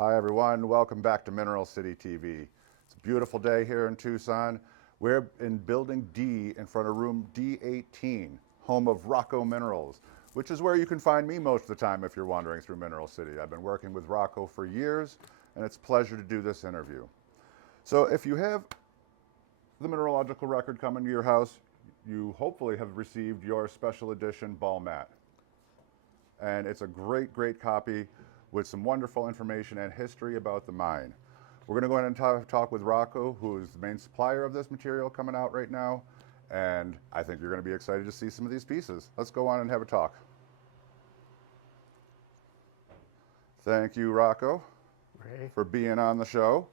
Hi everyone, welcome back to Mineral City TV. It's a beautiful day here in Tucson. We're in Building D in front of room D18, home of Rocko Minerals, which is where you can find me most of the time if you're wandering through Mineral City. I've been working with Rocko for years, and it's a pleasure to do this interview. So if you have the mineralogical record coming to your house, you hopefully have received your special edition Balmat. And it's a great, great copy with some wonderful information and history about the mine. We're going to go ahead and talk with Rocko, who is the main supplier of this material coming out right now, and I think you're going to be excited to see some of these pieces. Let's go on and have a talk. Thank you, Rocko, Ray, for being on the show.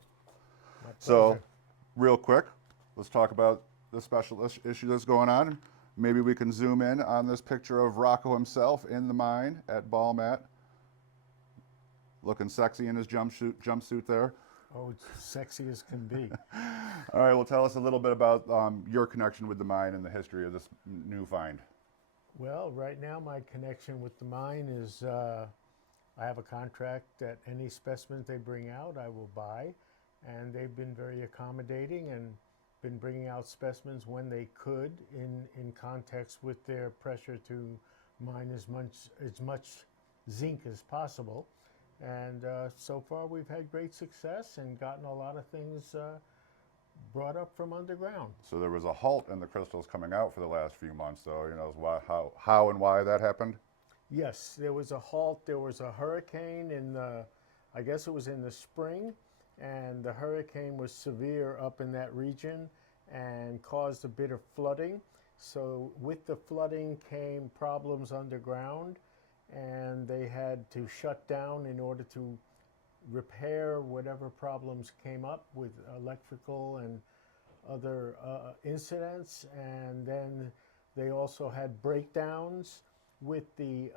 my So, pleasure. real quick, let's talk about the special issue that's going on. Maybe we can zoom in on this picture of Rocko himself in the mine at Balmat. Looking sexy in his jumpsuit there. Oh, it's sexy as can be. All right, well, tell us a little bit about your connection with the mine and the history of this new find. Well, right now my connection with the mine is I have a contract that any specimens they bring out I will buy, and they've been very accommodating and been bringing out specimens when they could in context with their pressure to mine as much zinc as possible. And so far we've had great success and gotten a lot of things brought up from underground. So there was a halt in the crystals coming out for the last few months, though. You know how and why that happened? Yes, there was a halt. There was a hurricane I guess it was in the spring, and the hurricane was severe up in that region and caused a bit of flooding. So with the flooding came problems underground, and they had to shut down in order to repair whatever problems came up with electrical and other incidents. And then they also had breakdowns with the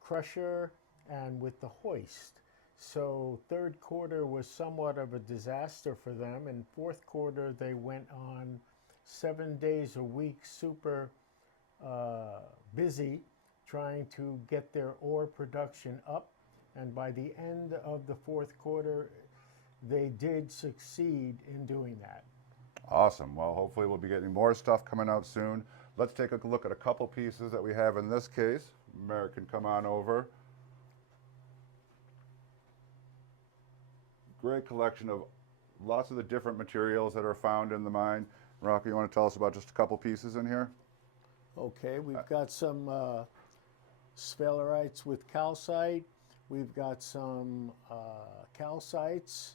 crusher and with the hoist. So third quarter was somewhat of a disaster for them, and fourth quarter they went on 7 days a week, super busy, trying to get their ore production up. And by the end of the fourth quarter, they did succeed in doing that. Awesome. Well, hopefully we'll be getting more stuff coming out soon. Let's take a look at a couple pieces that we have in this case. Merrick can come on over. Great collection of lots of the different materials that are found in the mine. Rocky, you want to tell us about just a couple pieces in here? Okay, we've got some sphalerite with calcite. We've got some calcites.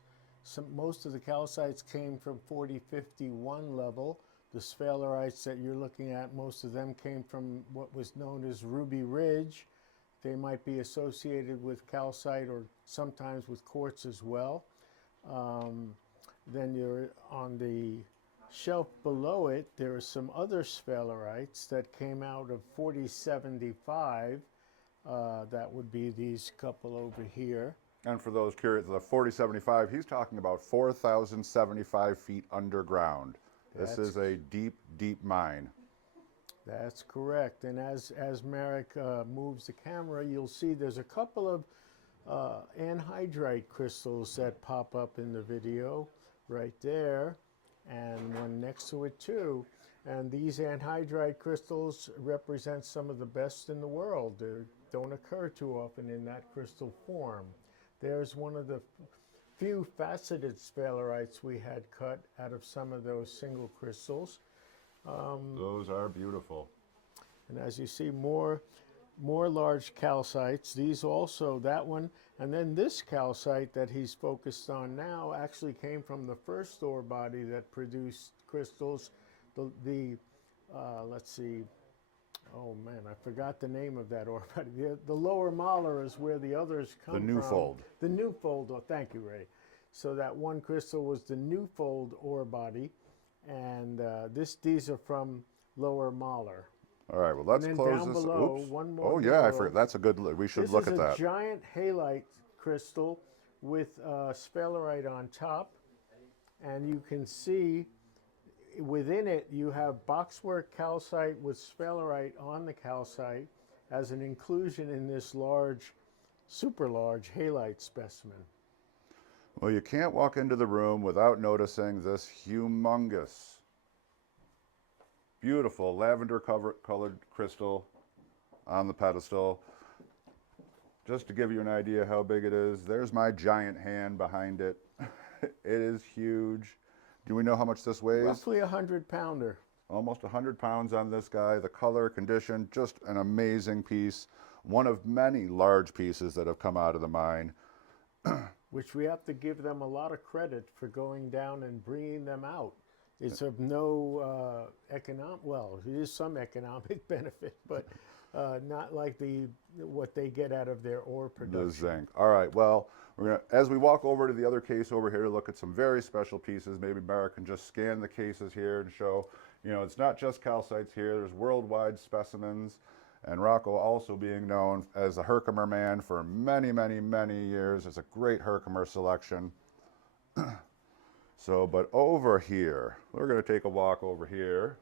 Most of the calcites came from 4051 level. The sphalerites that you're looking at, most of them came from what was known as Ruby Ridge. They might be associated with calcite or sometimes with quartz as well. Then you're on the shelf below it, there are some other sphalerites that came out of 4075. That would be these couple over here. And for those curious, the 4075, he's talking about 4,075 feet underground. This is a deep, deep mine. That's correct. And as Marek moves the camera, you'll see there's a couple of anhydrite crystals that pop up in the video right there, and one next to it too. And these anhydrite crystals represent some of the best in the world. They don't occur too often in that crystal form. There's one of the few faceted sphalerites we had cut out of some of those single crystals. Those are beautiful. And as you see, more large calcites. These also, that one, and then this calcite that he's focused on now actually came from the first ore body that produced crystals. Let's see, oh man, I forgot the name of that ore body. The lower molar is where the others come from. The Newfold. The Newfold, oh, thank you, Ray. So that one crystal was the Newfold ore body, and these are from lower molar. All right, well, let's close down this. below, Oops. one more Oh, yeah, I below. forgot. That's a good look. We should look at that. This is a giant halite crystal with sphalerite on top, and you can see within it you have boxwork calcite with sphalerite on the calcite as an inclusion in this large super large halite specimen. Well, you can't walk into the room without noticing this humongous, beautiful lavender colored crystal on the pedestal. Just to give you an idea how big it is, there's my giant hand behind it. It is huge. Do we know how much this weighs? Roughly 100-pounder. Almost 100 pounds on this guy. The color, condition, just an amazing piece. One of many large pieces that have come out of the mine. Which we have to give them a lot of credit for going down and bringing them out. It's of no well, it is some economic benefit, but not like what they get out of their ore production. The zinc. All right, well, as we walk over to the other case over here to look at some very special pieces, maybe Mara can just scan the cases here and show, you know, it's not just calcites here, there's worldwide specimens, and Rocco also being known as the Herkimer man for many, many, many years. It's a great Herkimer selection. So, but over here, we're going to take a walk over here.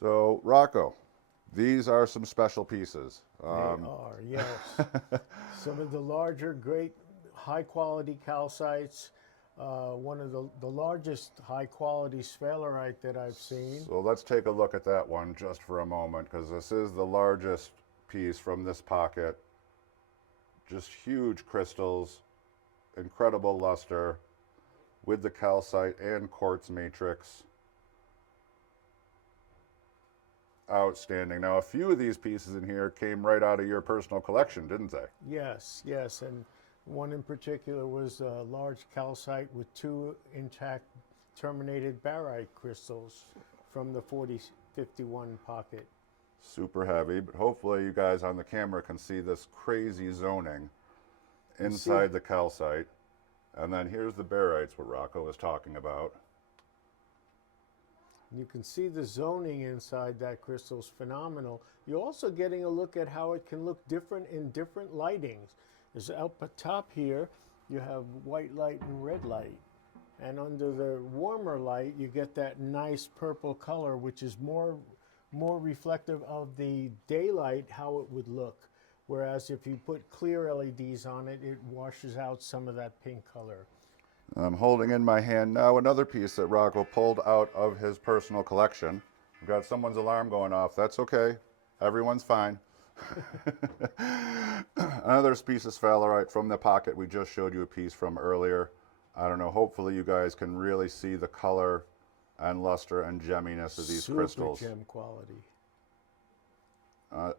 So, Rocco, these are some special pieces. They are, yes. Some of the larger, great, high-quality calcites. One of the largest high-quality sphalerite that I've seen. So let's take a look at that one just for a moment, because this is the largest piece from this pocket. Just huge crystals, incredible luster, with the calcite and quartz matrix. Outstanding. Now, a few of these pieces in here came right out of your personal collection, didn't they? Yes, yes, and one in particular was a large calcite with 2 intact terminated barite crystals from the 4051 pocket. Super heavy, but hopefully you guys on the camera can see this crazy zoning inside the calcite. And then here's the barites, what Rocco was talking about. You can see the zoning inside that crystal is phenomenal. You're also getting a look at how it can look different in different lightings. There's up at top here, you have white light and red light. And under the warmer light, you get that nice purple color, which is more reflective of the daylight, how it would look. Whereas if you put clear LEDs on it, it washes out some of that pink color. I'm holding in my hand now another piece that Rocco pulled out of his personal collection. We've got someone's alarm going off. That's okay. Everyone's fine. Another piece of sphalerite from the pocket we just showed you a piece from earlier. I don't know, hopefully you guys can really see the color and luster and gemminess of these crystals. Super gem quality.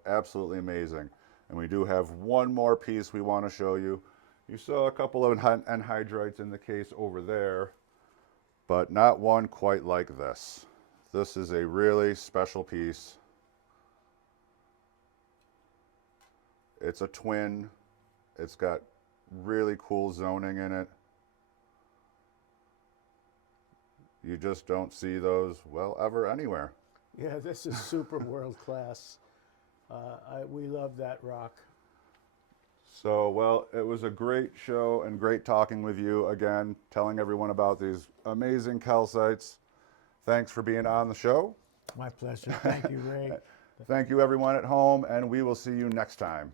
Absolutely amazing. And we do have one more piece we want to show you. You saw a couple of anhydrites in the case over there, but not one quite like this. This is a really special piece. It's a twin. It's got really cool zoning in it. You just don't see those, well, ever anywhere. Yeah, this is super world class. We love that rock. So, well, it was a great show and great talking with you again, telling everyone about these amazing calcites. Thanks for being on the show. My pleasure. Thank you, Ray. Thank you, everyone at home, and we will see you next time.